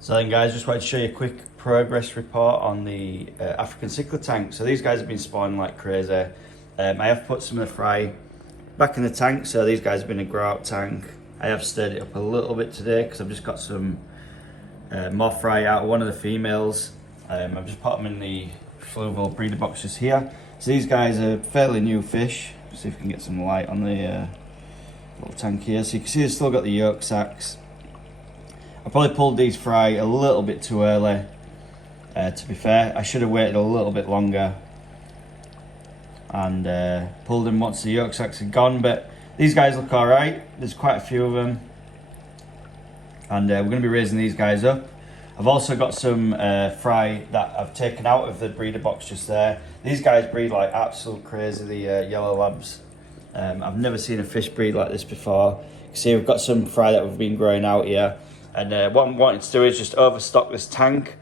So then guys, just wanted to show you a quick progress report on the African cichlid tank. So these guys have been spawning like crazy. I have put some of the fry back in the tank, so these guys have been a grow out tank. I have stirred it up a little bit today because I've just got some more fry out of one of the females. I've just put them in the fluval breeder boxes here. So these guys are fairly new fish. See if we can get some light on the little tank here. So you can see they've still got the yolk sacs. I probably pulled these fry a little bit too early, to be fair. I should have waited a little bit longer and pulled them once the yolk sacs are gone, but these guys look alright. There's quite a few of them, and we're going to be raising these guys up. I've also got some fry that I've taken out of the breeder box just there. These guys breed like absolute crazy, the yellow labs. I've never seen a fish breed like this before. You can see we've got some fry that we've been growing out here. And what I'm wanting to do is just overstock this tank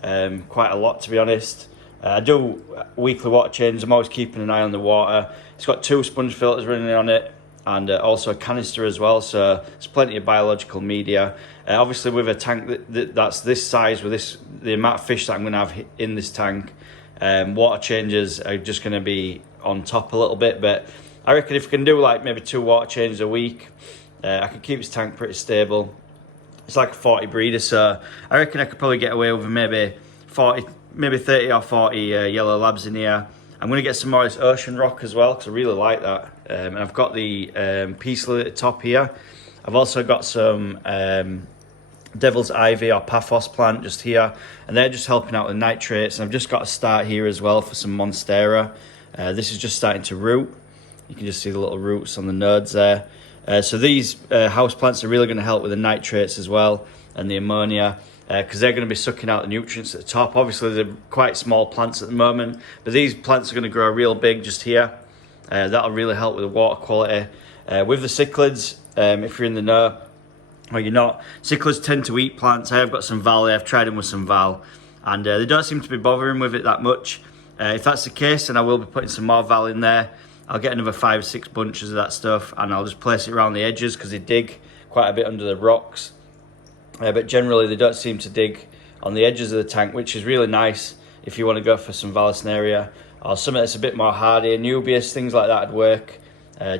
quite a lot, to be honest. I do weekly water changes. I'm always keeping an eye on the water. It's got 2 sponge filters running on it, and also a canister as well, so there's plenty of biological media. Obviously with a tank that's this size, with the amount of fish that I'm going to have in this tank, water changes are just going to be on top a little bit, but I reckon if we can do like maybe 2 water changes a week, I can keep this tank pretty stable. It's like a 40 breeder, so I reckon I could probably get away with maybe 30 or 40 yellow labs in here. I'm going to get some more of this ocean rock as well, because I really like that. And I've got the Cichlid at the top here. I've also got some devil's ivy or paphos plant just here, and they're just helping out with nitrates. And I've just got a start here as well for some monstera. This is just starting to root. You can just see the little roots on the nodes there. So these house plants are really going to help with the nitrates as well, and the ammonia, because they're going to be sucking out the nutrients at the top. Obviously they're quite small plants at the moment, but these plants are going to grow real big just here. That'll really help with the water quality. With the cichlids, if you're in the know or you're not, cichlids tend to eat plants. I have got some val. I've tried them with some val, and they don't seem to be bothering with it that much. If that's the case, then I will be putting some more val in there. I'll get another 5 or 6 bunches of that stuff, and I'll just place it around the edges because they dig quite a bit under the rocks. But generally they don't seem to dig on the edges of the tank, which is really nice if you want to go for some Vallisneria or something that's a bit more hardy. Nubius, things like that would work,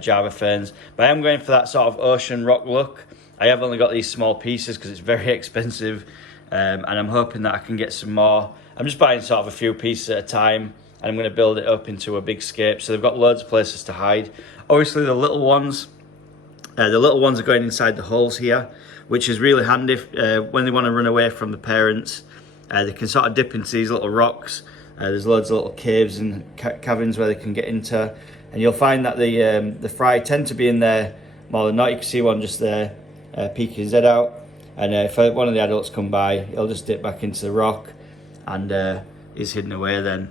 Java ferns. But I am going for that sort of ocean rock look. I have only got these small pieces because it's very expensive, and I'm hoping that I can get some more. I'm just buying sort of a few pieces at a time, and I'm going to build it up into a big scape, so they've got loads of places to hide. Obviously the little ones are going inside the holes here, which is really handy when they want to run away from the parents. They can sort of dip into these little rocks. There's loads of little caves and caverns where they can get into, and you'll find that the fry tend to be in there more than not. You can see one just there peeking his head out, and if one of the adults come by, he'll just dip back into the rock, and he's hidden away then.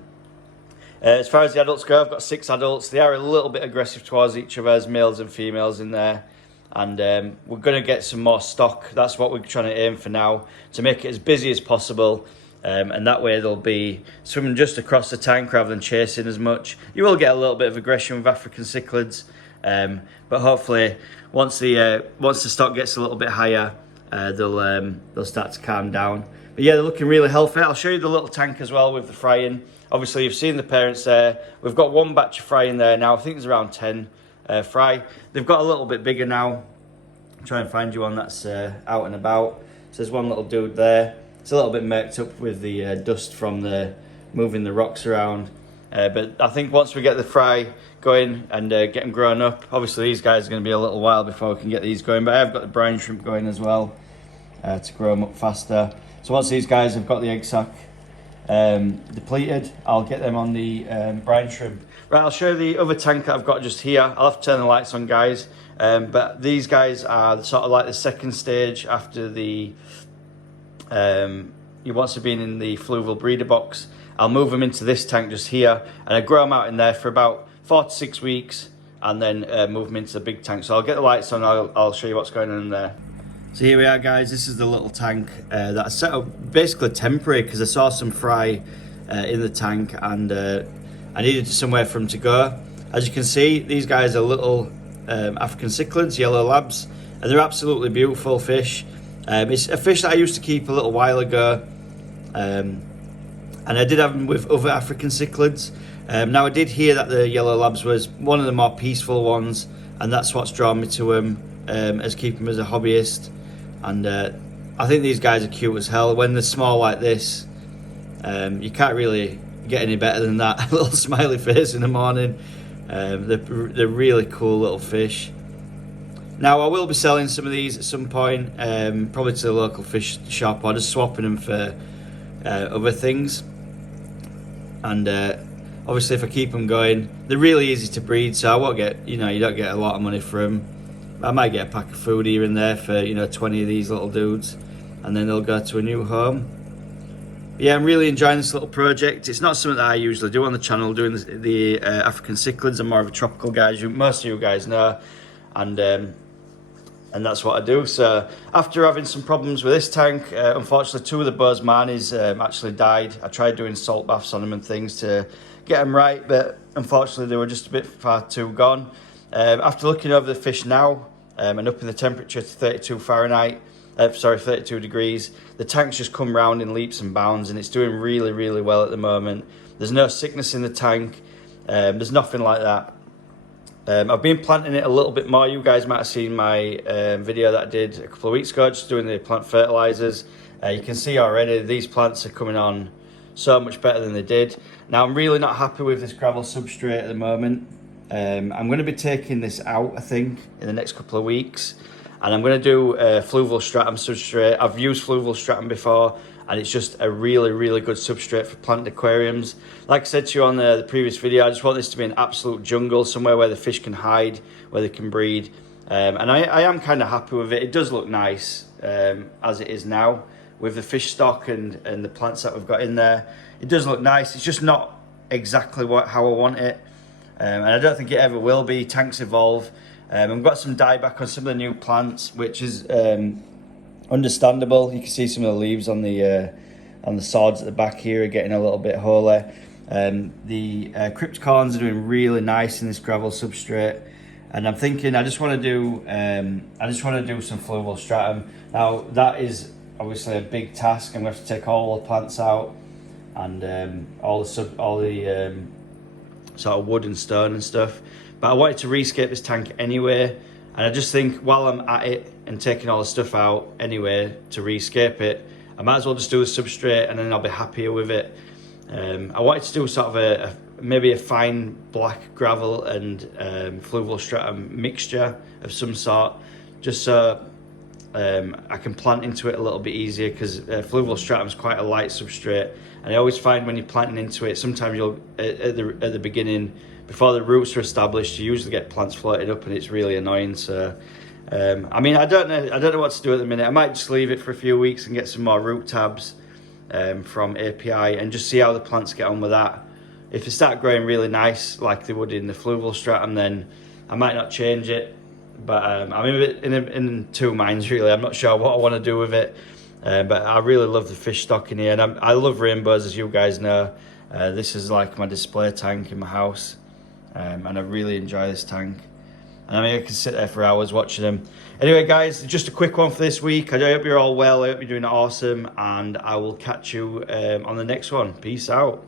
As far as the adults go, I've got 6 adults. They are a little bit aggressive towards each other, as males and females in there. And we're going to get some more stock. That's what we're trying to aim for now, to make it as busy as possible. And that way they'll be swimming just across the tank rather than chasing as much. You will get a little bit of aggression with African cichlids. But hopefully, once the stock gets a little bit higher, they'll start to calm down. But yeah, they're looking really healthy. I'll show you the little tank as well with the fry in. Obviously, you've seen the parents there. We've got 1 batch of fry in there now. I think there's around 10 fry. They've got a little bit bigger now. I'll try and find you one that's out and about. So there's one little dude there. It's a little bit murked up with the dust from moving the rocks around. But I think once we get the fry going and get them grown up, obviously these guys are going to be a little while before we can get these going. But I have got the brine shrimp going as well to grow them up faster. So once these guys have got the egg sac depleted, I'll get them on the brine shrimp. Right, I'll show you the other tank that I've got just here. I'll have to turn the lights on, guys. But these guys are sort of like the second stage after the once they've been in the fluval breeder box. I'll move them into this tank just here, and I grow them out in there for about 4 to 6 weeks, and then move them into the big tank. So I'll get the lights on. I'll show you what's going on in there. So here we are, guys. This is the little tank that I set up basically temporary because I saw some fry in the tank, and I needed somewhere for them to go. As you can see, these guys are little African cichlids, yellow labs, and they're absolutely beautiful fish. It's a fish that I used to keep a little while ago, and I did have them with other African cichlids. Now I did hear that the yellow labs was one of the more peaceful ones, and that's what's drawn me to them as keeping them as a hobbyist. And I think these guys are cute as hell. When they're small like this, you can't really get any better than that. A little smiley face in the morning. They're really cool little fish. Now I will be selling some of these at some point, probably to the local fish shop, or just swapping them for other things. And obviously if I keep them going, they're really easy to breed, so I won't get, you don't get a lot of money for them. I might get a pack of food here and there for 20 of these little dudes, and then they'll go to a new home. Yeah, I'm really enjoying this little project. It's not something that I usually do on the channel, doing the African cichlids. I'm more of a tropical guy, as most of you guys know, and that's what I do. So after having some problems with this tank, unfortunately 2 of the Bozemanis actually died. I tried doing salt baths on them and things to get them right, but unfortunately they were just a bit far too gone. After looking over the fish now and upping the temperature to 32 degrees, the tank's just come round in leaps and bounds, and it's doing really, really well at the moment. There's no sickness in the tank. There's nothing like that. I've been planting it a little bit more. You guys might have seen my video that I did a couple of weeks ago, just doing the plant fertilizers. You can see already these plants are coming on so much better than they did. Now I'm really not happy with this gravel substrate at the moment. I'm going to be taking this out, I think, in the next couple of weeks, and I'm going to do fluval stratum substrate. I've used fluval stratum before, and it's just a really, really good substrate for plant aquariums. Like I said to you on the previous video, I just want this to be an absolute jungle, somewhere where the fish can hide, where they can breed, and I am kind of happy with it. It does look nice as it is now, with the fish stock and the plants that we've got in there. It does look nice. It's just not exactly how I want it. And I don't think it ever will be. Tanks evolve. I've got some dieback on some of the new plants, which is understandable. You can see some of the leaves on the sods at the back here are getting a little bit holy. The cryptocorns are doing really nice in this gravel substrate, and I'm thinking I just want to do some fluval stratum. Now that is obviously a big task. I'm going to have to take all the plants out and all the sort of wood and stone and stuff, but I wanted to rescape this tank anyway, and I just think while I'm at it and taking all the stuff out anyway to rescape it, I might as well just do a substrate and then I'll be happier with it. I wanted to do sort of maybe a fine black gravel and fluval stratum mixture of some sort, just so I can plant into it a little bit easier, because fluval stratum is quite a light substrate, and I always find when you're planting into it, sometimes you'll at the beginning, before the roots are established, you usually get plants floating up, and it's really annoying. So I mean, I don't know what to do at the minute. I might just leave it for a few weeks and get some more root tabs from API and just see how the plants get on with that. If they start growing really nice like they would in the fluval stratum, then I might not change it. But I'm in 2 minds really. I'm not sure what I want to do with it, but I really love the fish stock in here, and I love rainbows, as you guys know. This is like my display tank in my house, and I really enjoy this tank. And I mean, I can sit there for hours watching them. Anyway guys, just a quick one for this week. I hope you're all well. I hope you're doing awesome, and I will catch you on the next one. Peace out.